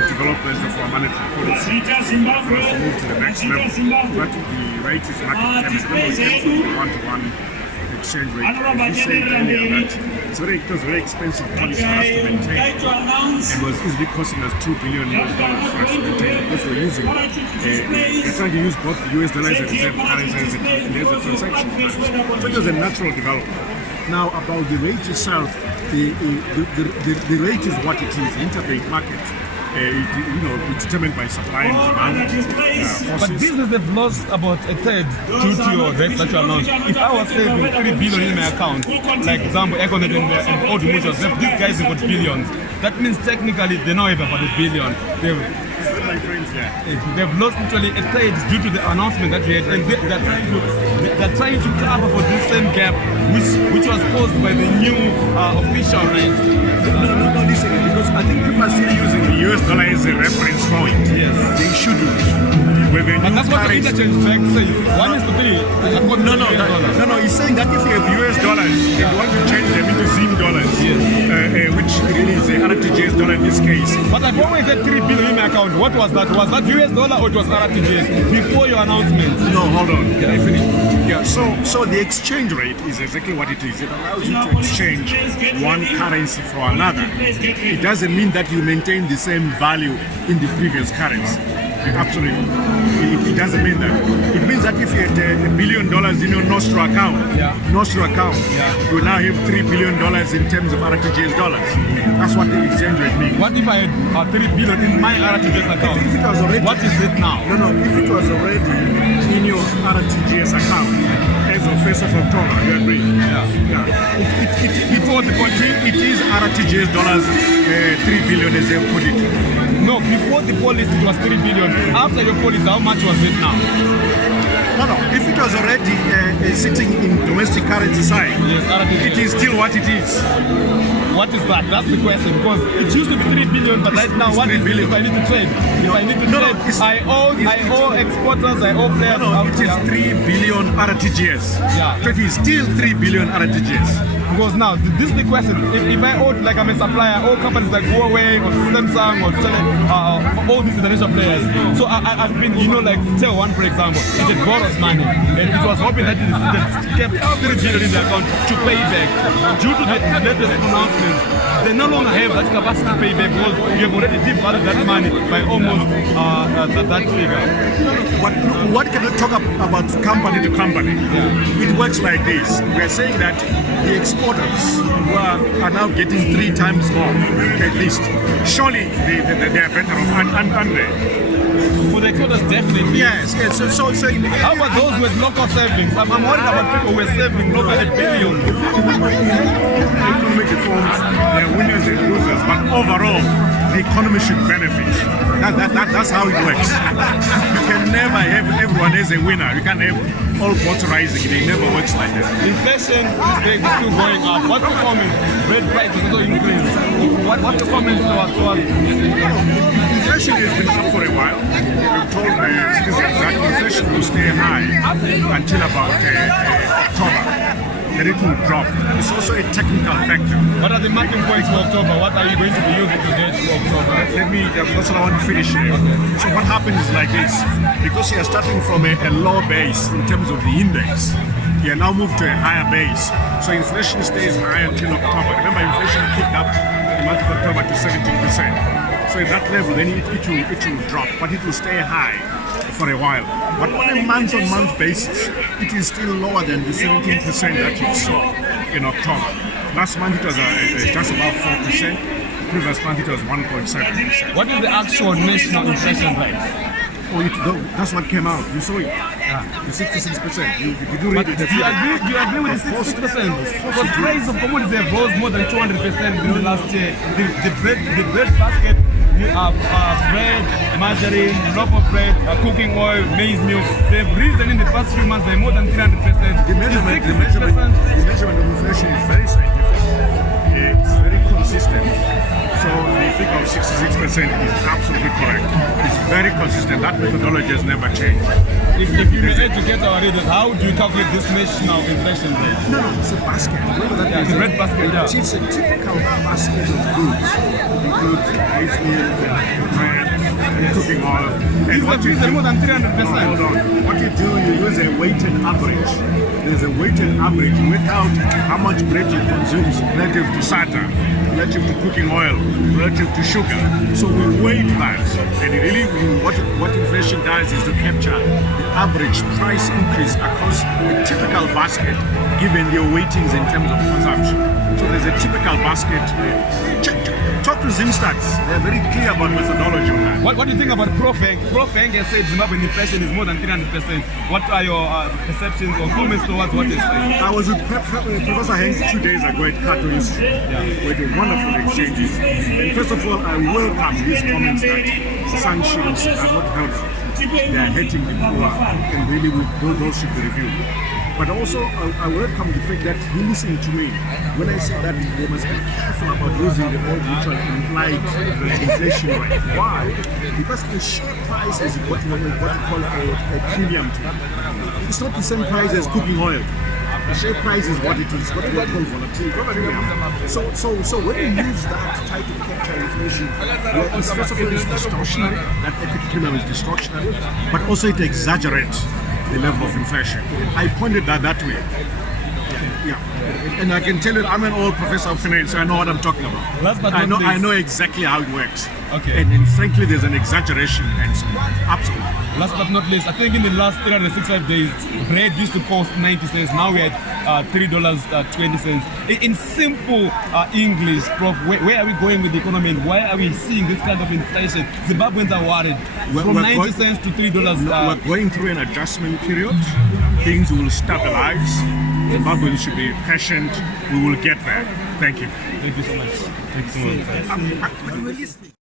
the development of our monetary policy for us to move to the next level. But the rate is market determined. Remember, we came from the one-to-one exchange rate. We said earlier that it was very expensive policy for us to maintain. It was easily costing us $2 billion for us to maintain because we're using, we're trying to use both the US dollar as a reserve currency as a transaction currency. So it was a natural development. Now about the rate itself, the rate is what it is, interbank market. It's determined by supply and demand. But business have lost about a third due to your rates that you announced. If I was saving $3 billion in my account, like example, Econet and Old Mutuals, these guys have got billions. That means technically they now have about $1 billion. They've lost literally a third due to the announcement that we had, and they're trying to cover for this same gap, which was caused by the new official rates. No, listen, because I think people are still using the US dollar as a reference point. Yes. They shouldn't. And that's what the interchange bank says. One is to be. No, he's saying that if you have US dollars and you want to change them into Zim dollars, yes. Which really is a RTGS dollar in this case. But I've always had $3 billion in my account. What was that? Was that US dollar or it was RTGS before your announcement? No, hold on. Can I finish? Yeah, so the exchange rate is exactly what it is. It allows you to exchange one currency for another. It doesn't mean that you maintain the same value in the previous currency. Absolutely. It doesn't mean that. It means that if you had $1 billion in your Nostro account, you now have $3 billion in terms of RTGS dollars. That's what the exchange rate means. What if I had $3 billion in my RTGS account? If it was already, what is it now? No, if it was already in your RTGS account as of 1st of October, you agree? Yeah. Before the policy, it is RTGS dollars 3 billion as they put it. No, before the policy it was 3 billion. After your policy, how much was it now? No. If it was already sitting in domestic currency side, yes, it is still what it is. What is that? That's the question. Because it used to be 3 billion, but right now, what is it if I need to trade? If I need to trade, I owe exporters, I owe players. It is 3 billion RTGS. Yeah. So it is still 3 billion RTGS. Because now, this is the question. If I owe, like I'm a supplier, I owe companies like Huawei or Samsung or all these international players. So I've been, like Tel One, for example, it borrows money. And it was hoping that it kept 3 billion in the account to pay back. Due to the latest announcement, they no longer have that capacity to pay back because you have already devalued that money by almost that figure. What can we talk about company to company? Yeah. It works like this. We are saying that the exporters are now getting 3 times more, at least. Surely they are better off, aren't they? For the exporters, definitely. Yes. So how about those with local savings? I'm worried about people who are saving locally billions. Economic reforms, they are winners and losers, but overall, the economy should benefit. That's how it works. You can never have everyone as a winner. You can't have all boats rising. It never works like that. Inflation these days is still going up. What's your comment? Bread prices also increase. What's your comment towards inflation has been up for a while. We've told citizens that inflation will stay high until about October. Then it will drop. It's also a technical factor. What are the marking points for October? What are you going to be using to gauge for October? That's what I want to finish here. Okay. So what happens is like this. Because you are starting from a low base in terms of the index, you are now moved to a higher base. So inflation stays high until October. Remember, inflation kicked up in the month of October to 17%. So at that level, then it will drop, but it will stay high for a while. But on a month-on-month basis, it is still lower than the 17% that you saw in October. Last month it was just about 4%. Previous month it was 1.7%. What is the actual national inflation rate? That's what came out. You saw it. The 66%. You do read it. You agree with the 66%? Because price of commodities have rose more than 200% in the last year. The bread basket, bread, margarine, loaf of bread, cooking oil, maize meal, they've risen in the past few months by more than 300%. The measurement of inflation is very scientific. It's very consistent. So the figure of 66% is absolutely correct. It's very consistent. That methodology has never changed. if you may educate our readers, how do you calculate this national inflation rate? No, it's a basket. Yeah, it's a red basket, yeah. It's a typical basket of goods. Includes rice meal, bread, cooking oil. And what you do, more than 300%. hold on. What you do, you use a weighted average. There's a weighted average without how much bread you consume relative to sata, relative to cooking oil, relative to sugar. So we weigh that, and it really what inflation does is to capture the average price increase across a typical basket, given your weightings in terms of consumption. So there's a typical basket. Talk to Zimstats. They're very clear about methodology on that. What do you think about Profeng? Profeng has said Zimbabwean inflation is more than 300%. What are your perceptions or comments towards what they're saying? I was with Professor Hank 2 days ago at Cato Institute. We had wonderful exchanges. And first of all, I welcome his comments that sanctions are not helpful. They are hurting the poor, and really those should be reviewed. But also, I welcome the fact that he listened to me when I said that we must be careful about using the old which implied inflation rate. Why? Because the share price is what you call a premium. It's not the same price as cooking oil. The share price is what it is, what we call volatility. So when you use that type of capture inflation, first of all, it's distortionary. That equity premium is distortionary, but also it exaggerates the level of inflation. I pointed that way. Yeah. And I can tell you, I'm an old professor of finance, so I know what I'm talking about. Last but I not least, know exactly how it works. Okay. And frankly, there's an exaggeration and absolutely. Last but not least, I think in the last 365 days, bread used to cost 90 cents. Now we're at $3.20. In simple English, Prof, where are we going with the economy and why are we seeing this kind of inflation? Zimbabweans are worried. From 90 cents to $3. We're going through an adjustment period. Things will stabilize. Zimbabweans should be patient. We will get there. Thank you. Thank you so much. Thank you so much.